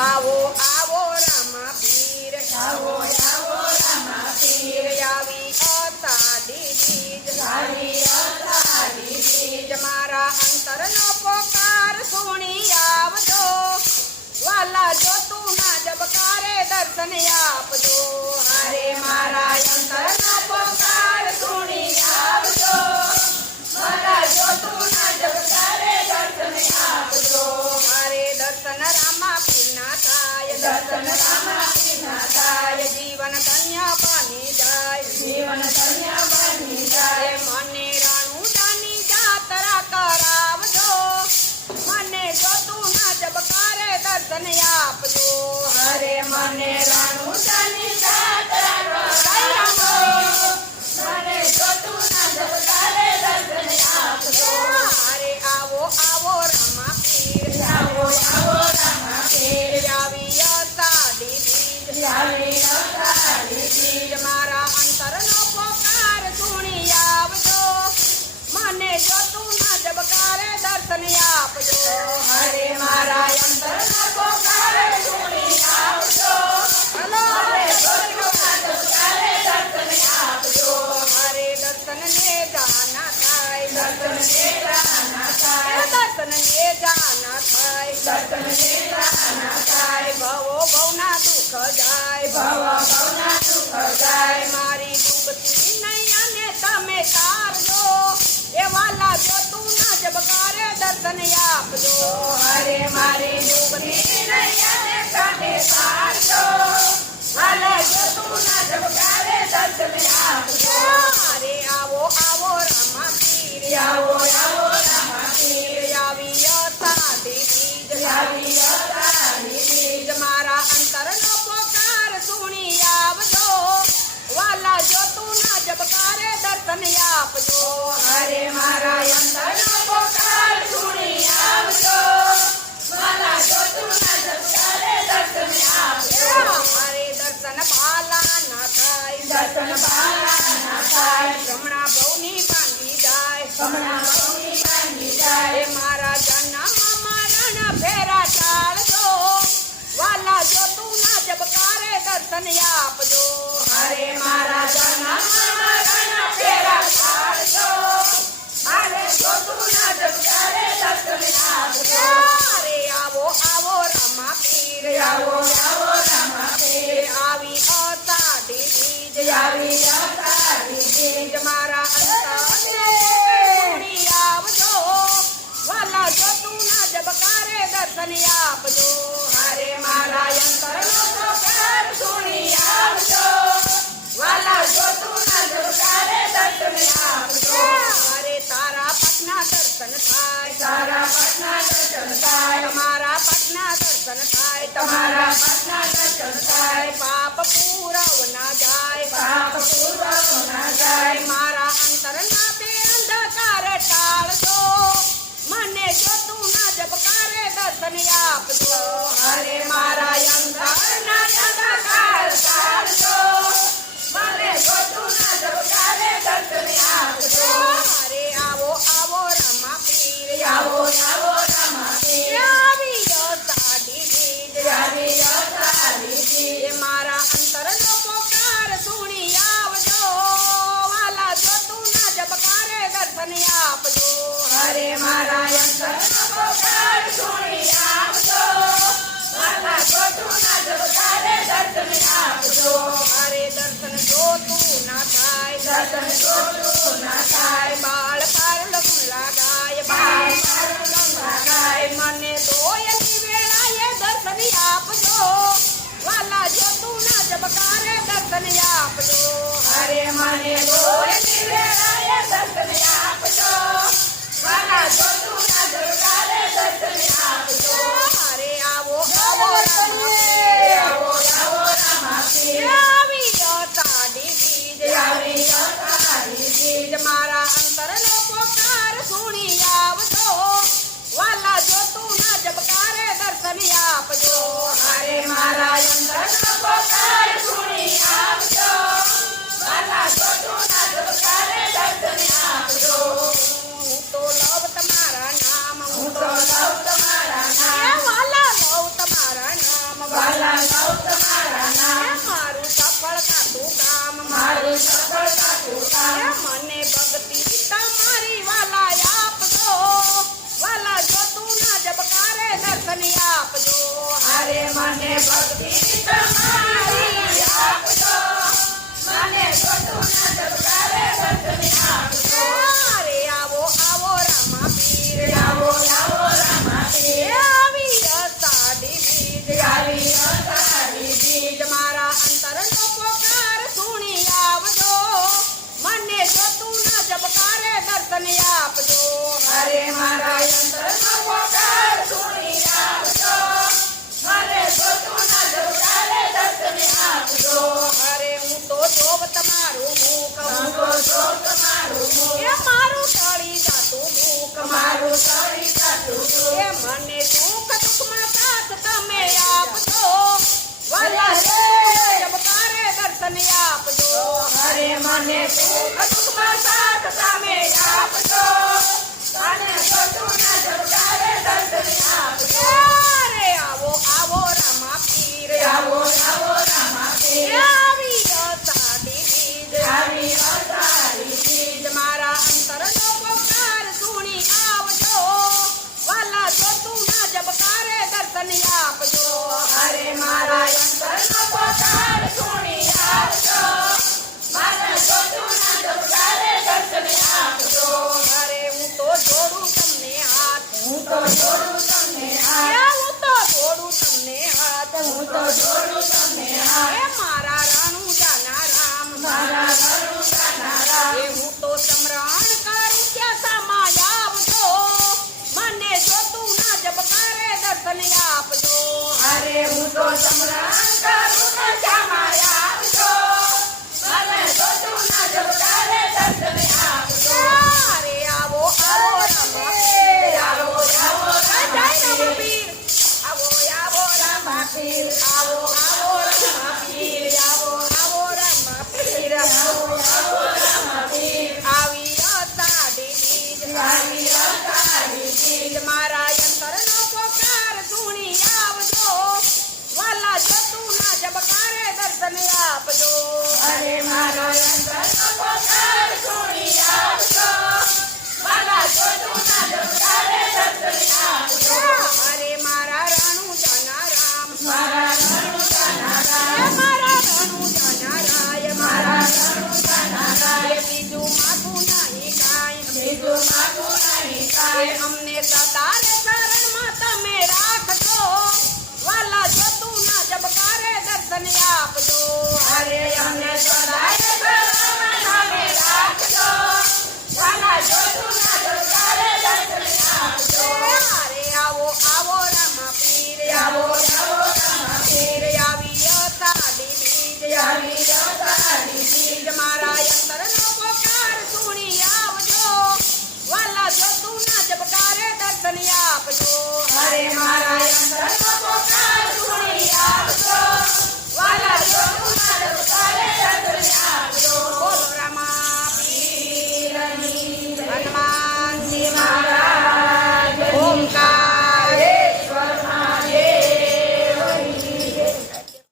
આવો આવો રામા પીર, આવો આવો રામા પીર, આવી અષાઢી બીજ, આવી અષાઢી બીજ, મારા અંતરનો પોકાર સુણી આવજો, વાલા જો તું ના જબકારે દર્શન આપજો. હારે મારા અંતરનો પોકાર સુણી આવજો, મારા જો તું ના જબકારે દર્શન આપજો. મારે દર્શન રામા પીરના થાય, દર્શન રામા પીરના થાય, જીવન ધન્ય બની જાય, જીવન ધન્ય બની જાય. મને રાણુડાની જાત્રા કરાવજો, મને જો તું ના જબકારે દર્શન આપજો. હરે મને રાણુડાની જાત્રા કરાવજો, મને જો તું ના જબકારે દર્શન આપજો. અરે આવો આવો રામા પીર, આવો આવો રામા પીર, આવી અષાઢી બીજ, આવી અષાઢી બીજ, મારા અંતરનો પોકાર સુણી આવજો, મને જો તું ના જબકારે દર્શન આપજો. હરે મારા અંતરનો પોકાર સુણી આવજો, હલો મને જો તું ના જબકારે દર્શન આપજો. મારે દર્શન ને જાના થાય, દર્શન ને જાના થાય, દર્શન ને જાના થાય, દર્શન ને જાના થાય, ભવો ભવના દુઃખ જાય, ભવ ભવના દુઃખ જાય. મારી ડૂબતી નૈયાને તમે તારજો, એ વાલા જો તું ના જબકારે દર્શન આપજો. હરે મારી ડૂબતી નૈયાને કાંઠે તારજો, હાલે જો તું ના જબકારે દર્શન આપજો. અરે આવો આવો રામા પીર, આવો આવો રામા પીર, આવી અષાઢી બીજ, આવી અષાઢી બીજ, મારા અંતરનો પોકાર સુણી આવજો, વાલા જો તું ના જબકારે દર્શન આપજો. હરે મારા અંતરનો પોકાર સુણી આવજો, મારા જો તું ના જબકારે દર્શન આપજો. મારે દર્શન ભાલા ના થાય, દર્શન બાલા ના થાય, જમણા ભવની બાંધી જાય, હમણાં ભવની બાંધી જાય. મારા જન્મ મરણ ફેરા ટાળજો, વાલા જો તું ના જબકારે દર્શન આપજો. હરે મારા જન્મ મરણ ફેરા ટાળજો, મારે જો તું ના જબકારે દર્શન આપજો. અરે આવો આવો રામા પીર, આવો આવો રામા પીર, આવી અષાઢી બીજ, આવી અષાઢી બીજ, મારા અંતરને સુણી આવજો, વાલા જો તું ના જબકારે દર્શન આપજો. હરે મારા અંતરનો પોકાર સુણી આવજો, વાલા જો તું ના જબકારે દર્શન આપજો. અરે તારા પટના દર્શન થાય, તારા પટના દર્શન થાય, તમારા પટના દર્શન થાય, તમારા પટના દર્શન થાય, પાપ પૂરવ ના જાય, પાપ પૂર્વ ના જાય. મારા અંતરના બે અંધકાર ટાળજો, મને જો તું ના જબકારે દર્શન આપજો. હરે મારા અંતરના અંધકાર ટાળજો, મને જો તું ના જબકારે દર્શન આપજો. અરે આવો આવો રામા પીર, આવો આવો રામા પીર, આવી અષાઢી બીજ, આવી અષાઢી બીજ, મારા અંતરનો પોકાર સુણી આવજો, વાલા જો તું ના જબકારે દર્શન આપજો. હરે મારા અંતરનો પોકાર સુણી આવજો, વાલા જો તું ના જબકારે દર્શન આપજો. અરે દર્શન જો તું ના થાય, દર્શન જો તું ના થાય, બાળ પારલ ખુલ્લા ગાય, બાળ પારલ ખુલ્લા ગાય, મને દોયની વેળાએ દર્શન આપજો, વાલા જો તું ના જબકારે દર્શન આપજો. હરે મને દોયની વેળાએ દર્શન આપજો, વાલા જો તું ના જબકારે દર્શન આપજો. અરે આવો આવો રામા આવો આવો રામા પીર, આવી અષાઢી બીજ, આવી અષાઢી બીજ, મારા અંતરનો પોકાર સુણી આવજો, વાલા જો તું ના જબકારે દર્શન આપજો. હરે મારા અંતરનો પોકાર સુણી આવજો, વાલા જો તું ના જબકારે દર્શન આપજો. હું તો લવ તમારા સફળતા તું પામ. મને ભક્તિ તમારી વાલા આપજો વાલા જો તું ના જબકારે દર્શન આપજો અરે મને ભક્તિ તમારી આપજો, મને ગોતુના ધબકારે દર્શન આપજો. અરે આવો આવો રામા પીર આવો આવો રામા પીર, આવી અષાઢી બીજ આવી અષાઢી બીજ. મારા અંતરનો પોકાર સુણી આવજો મને જો તું ના જબકારે દર્શન આપજો અરે મારા અંતરનો પોકાર સુણી આવજો, મને ગોતુના ધબકારે દર્શન આપજો. અરે હું તો જોવ તમારું મુખ હું તો જોઉં તમારું મુખ, એ મારું ટળી જાતું દુઃખ મારું તળી જાતું દુઃખ. એ મને દુઃખ દુઃખમાં સાથ તમે આપજો વાલા જો જબકારે દર્શન આપજો અરે મને દુઃખ દુઃખમાં સાથ તમે આપજો, મને ગોતુના ધબકારે દર્શન આપજો. અરે આવો આવો રામા પીર આવો આવો રામા પીર, આવી અષાઢી બીજ આવી અષાઢી બીજ. મારા અંતરનો પોકાર સુણી આવજો વાલા જો તું ના જબકારે દર્શન આપજો અરે મારા અંતરનો પોકાર સુણી આવજો, મને ગોતુના ધબકારે દર્શન આપજો. અરે હું તો જોડું તમને હાથ હું તો જોડું તમને હાથ, હું તો જોડું તમને હાથ હું તો જોડું તમને હાથ. એ મારા રણુજાના રામ મારા રણુજાના રામ, એ હું તો સમરણ કરું ત્યાં સામા આવજો મને જો તું ના જબકારે દર્શન આપજો અરે હું તો સમરણ કરું ને શ્યામા આવજો, મને ગોતુના ધબકારે દર્શન આપજો. અરે આવો આવો રામા આવો આવો જય રામા રામા પીર, પીર આવો આવો રામા પીર. આવો આવો રામા પીર આવો આવો રામા પીર આવો આવો રામા પીર, આવી અષાઢી બીજ આવી અષાઢી બીજ. મારા અંતરનો પોકાર સુણી આવજો વાલા જો તું ના જબકારે દર્શન આપજો અરે મારા અંતરનો પોકાર સુણી આવજો, મારા ગોતુના ધબકારે દર્શન આપજો. અરે મારા રણુજાના રામ મારા રણુજાના રામ, મારા રણુજાના રાય મારા રણુજાના રામ. બીજું માથું નહીં કાંઈ બીજું માગું નહીં કાંઈ. અમને સદા રે શરણમાં તમે રાખજો વાલા જો તું ના જબકારે દર્શન આપજો અરે અમને સદાય